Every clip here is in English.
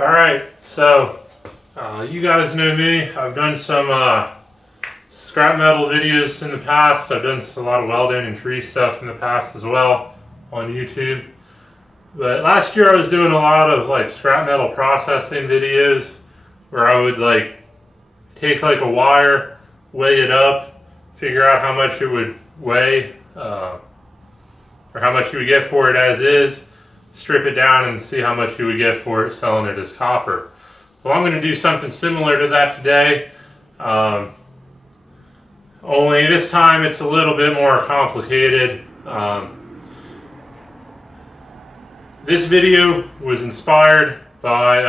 Alright, so you guys know me. I've done some scrap metal videos in the past. I've done a lot of welding and tree stuff in the past as well on YouTube. But last year I was doing a lot of like scrap metal processing videos where I would like take like a wire, weigh it up, figure out how much it would weigh or how much you would get for it as is, strip it down and see how much you would get for it selling it as copper. Well, I'm going to do something similar to that today, only this time it's a little bit more complicated. This video was inspired by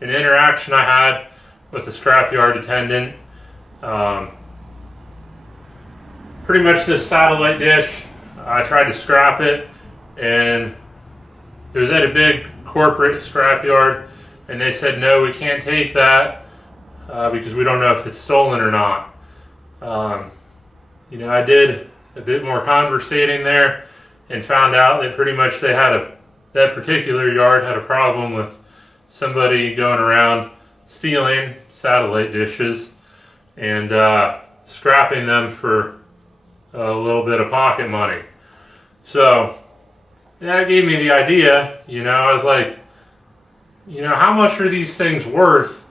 an interaction I had with a scrapyard attendant. Pretty much this satellite dish, I tried to scrap it, and it was at a big corporate scrapyard, and they said, no, we can't take that because we don't know if it's stolen or not. You know, I did a bit more conversating there and found out that pretty much they had that particular yard had a problem with somebody going around stealing satellite dishes and scrapping them for a little bit of pocket money. So that gave me the idea, you know, I was like, you know, how much are these things worth?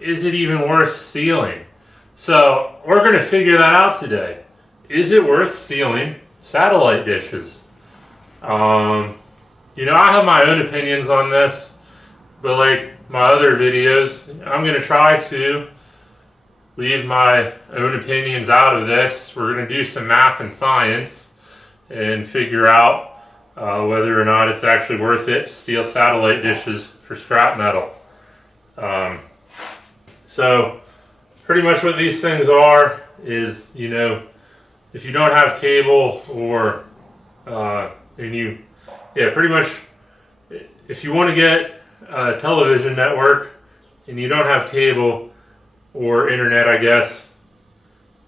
Is it even worth stealing? So we're going to figure that out today. Is it worth stealing satellite dishes? You know, I have my own opinions on this, but like my other videos, I'm going to try to leave my own opinions out of this. We're going to do some math and science and figure out whether or not it's actually worth it to steal satellite dishes for scrap metal. So pretty much what these things are is, you know, if you don't have cable or pretty much if you want to get a television network and you don't have cable or internet, I guess,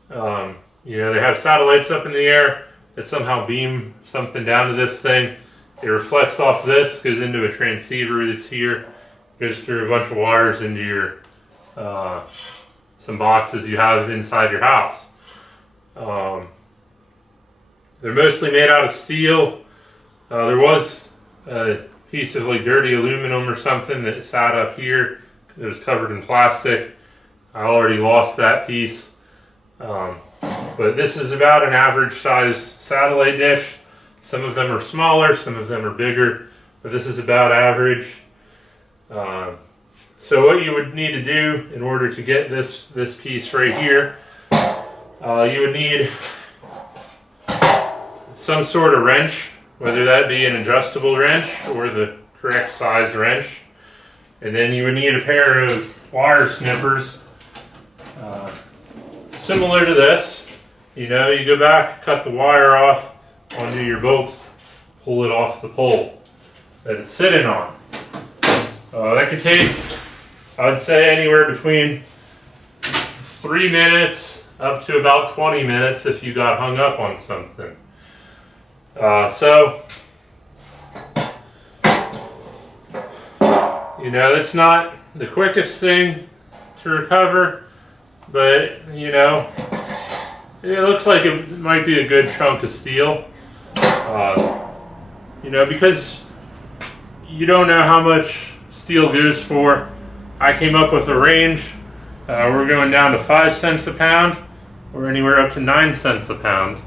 you know, they have satellites up in the air that somehow beam something down to this thing. It reflects off this, goes into a transceiver that's here, goes through a bunch of wires into your some boxes you have inside your house. They're mostly made out of steel. There was a piece of like dirty aluminum or something that sat up here. It was covered in plastic. I already lost that piece. But this is about an average size satellite dish. Some of them are smaller, some of them are bigger, but this is about average. So what you would need to do in order to get this piece right here, you would need some sort of wrench, whether that be an adjustable wrench or the correct size wrench. And then you would need a pair of wire snippers, similar to this. You know, you go back, cut the wire off onto your bolts, pull it off the pole that it's sitting on. That could take, I would say, anywhere between 3 minutes up to about 20 minutes if you got hung up on something. So, you know, it's not the quickest thing to recover, but, you know, it looks like it might be a good chunk of steel. You know, because you don't know how much steel goes for. I came up with a range. We're going down to 5 cents a pound, or anywhere up to 9 cents a pound.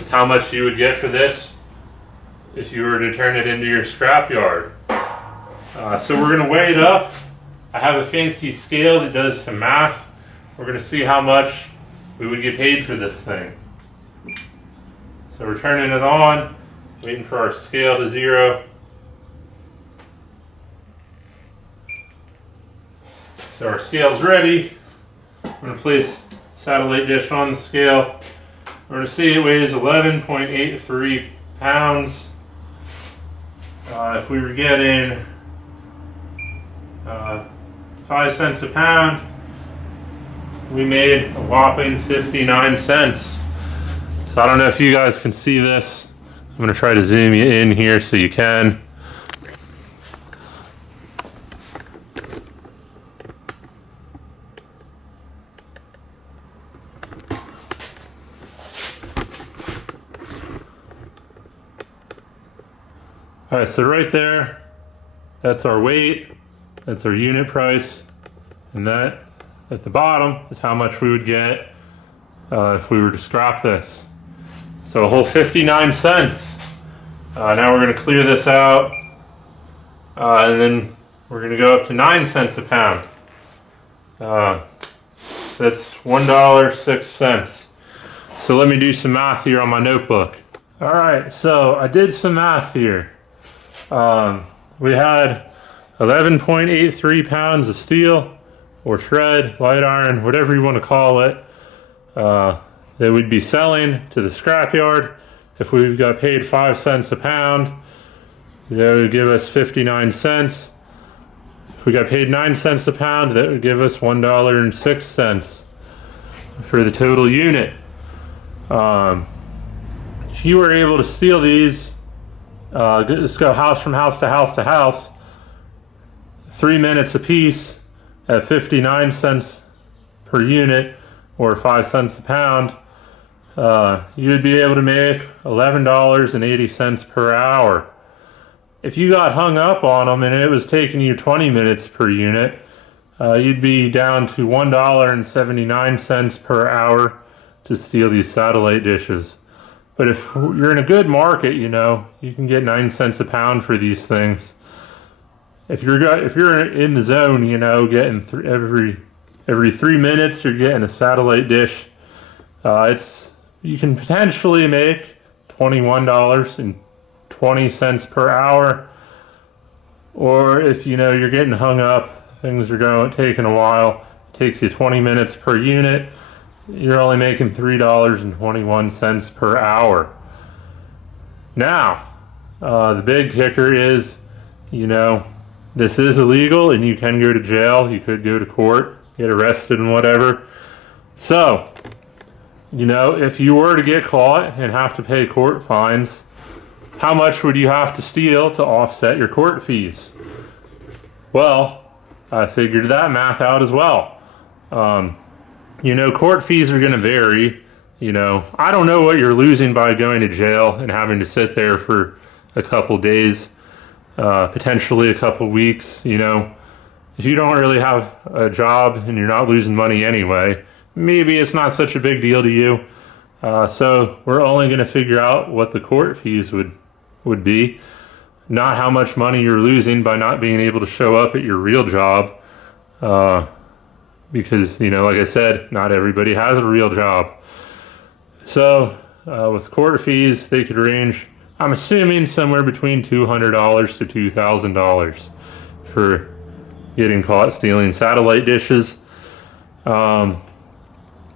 Is how much you would get for this if you were to turn it into your scrap yard. So we're going to weigh it up. I have a fancy scale that does some math. We're going to see how much we would get paid for this thing. So we're turning it on, waiting for our scale to zero. So our scale's ready. I'm going to place satellite dish on the scale. We're going to see it weighs 11.83 pounds. If we were getting 5 cents a pound, we made a whopping 59 cents. So I don't know if you guys can see this. I'm going to try to zoom you in here so you can. All right, so right there, that's our weight, that's our unit price, and that at the bottom is how much we would get if we were to scrap this. So a whole 59 cents. Now we're going to clear this out, and then we're going to go up to 9 cents a pound. That's $1.06. So let me do some math here on my notebook. All right, so I did some math here. We had 11.83 pounds of steel or shred, light iron, whatever you want to call it, that we'd be selling to the scrapyard. If we got paid 5 cents a pound, that would give us 59 cents. If we got paid 9 cents a pound, that would give us $1.06 for the total unit. If you were able to steal these, let's go house from house to house to house, 3 minutes a piece at 59 cents per unit or 5 cents a pound, you would be able to make $11.80 per hour. If you got hung up on them and it was taking you 20 minutes per unit, you'd be down to $1.79 per hour to steal these satellite dishes. But if you're in a good market, you know, you can get 9 cents a pound for these things. If you're in the zone, you know, getting every 3 minutes you're getting a satellite dish, you can potentially make $21.20 per hour. Or if you know you're getting hung up, things are taking a while, it takes you 20 minutes per unit, you're only making $3.21 per hour. Now, the big kicker is, you know, this is illegal and you can go to jail, you could go to court, get arrested and whatever. So, you know, if you were to get caught and have to pay court fines, how much would you have to steal to offset your court fees? Well, I figured that math out as well. You know, court fees are going to vary. You know, I don't know what you're losing by going to jail and having to sit there for a couple days, potentially a couple weeks. You know, if you don't really have a job and you're not losing money anyway, maybe it's not such a big deal to you. So we're only going to figure out what the court fees would be, not how much money you're losing by not being able to show up at your real job. Because, you know, like I said, not everybody has a real job. So with court fees, they could range, I'm assuming, somewhere between $200 to $2,000 for getting caught stealing satellite dishes. Not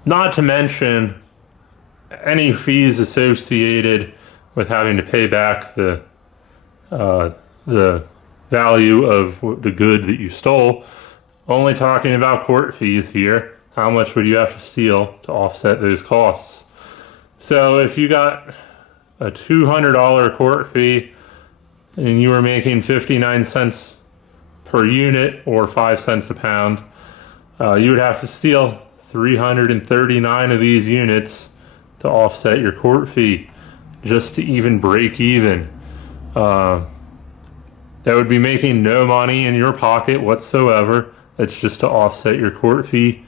to mention any fees associated with having to pay back the value of the good that you stole. Only talking about court fees here. How much would you have to steal to offset those costs? So if you got a $200 court fee and you were making 59 cents per unit or 5 cents a pound, you would have to steal 339 of these units to offset your court fee just to even break even. That would be making no money in your pocket whatsoever. That's just to offset your court fee.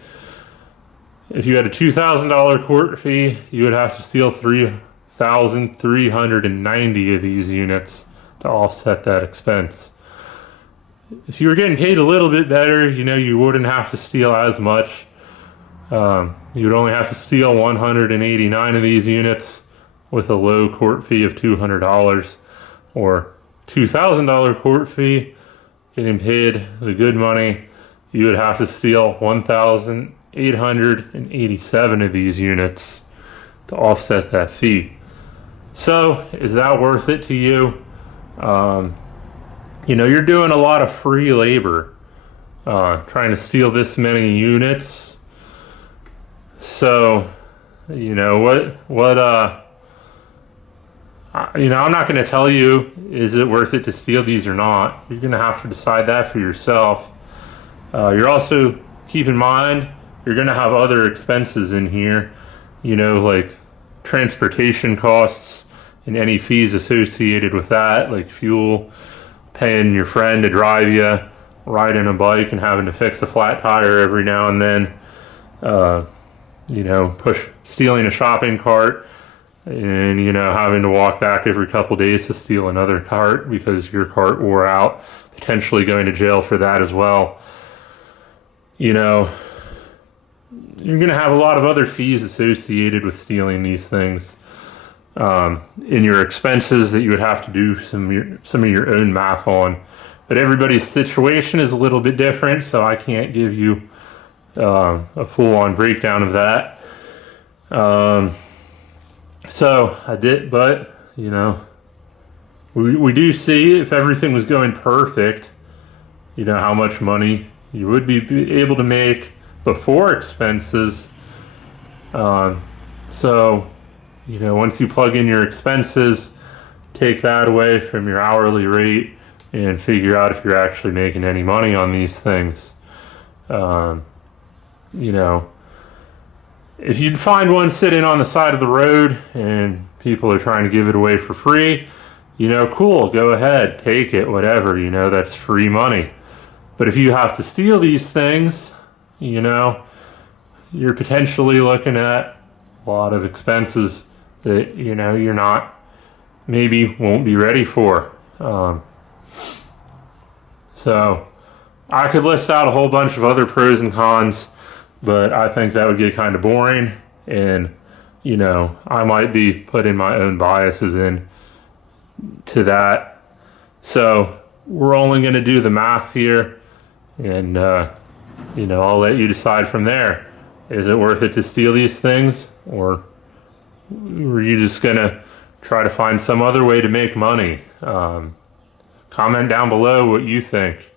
If you had a $2,000 court fee, you would have to steal 3,390 of these units to offset that expense. If you were getting paid a little bit better, you know, you wouldn't have to steal as much. You would only have to steal 189 of these units with a low court fee of $200, or $2,000 court fee, getting paid the good money, you would have to steal 1,887 of these units to offset that fee. So, is that worth it to you? You know, you're doing a lot of free labor, trying to steal this many units. So, you know, I'm not going to tell you, is it worth it to steal these or not? You're going to have to decide that for yourself. You're also, keep in mind, you're going to have other expenses in here, you know, like transportation costs and any fees associated with that, like fuel, paying your friend to drive you, riding a bike and having to fix a flat tire every now and then, stealing a shopping cart, and having to walk back every couple days to steal another cart because your cart wore out, potentially going to jail for that as well. You're going to have a lot of other fees associated with stealing these things. In your expenses that you would have to do some of your own math on. But everybody's situation is a little bit different, so I can't give you a full-on breakdown of that. So I did, but we do see, if everything was going perfect, how much money you would be able to make before expenses. Once you plug in your expenses, take that away from your hourly rate and figure out if you're actually making any money on these things. If you'd find one sitting on the side of the road and people are trying to give it away for free, cool, go ahead, take it, whatever, that's free money. But if you have to steal these things, you're potentially looking at a lot of expenses that you're not, maybe won't be ready for. So I could list out a whole bunch of other pros and cons, but I think that would get kind of boring, and I might be putting my own biases in to that. So we're only going to do the math here, and I'll let you decide from there. Is it worth it to steal these things, or are you just going to try to find some other way to make money? Comment down below what you think.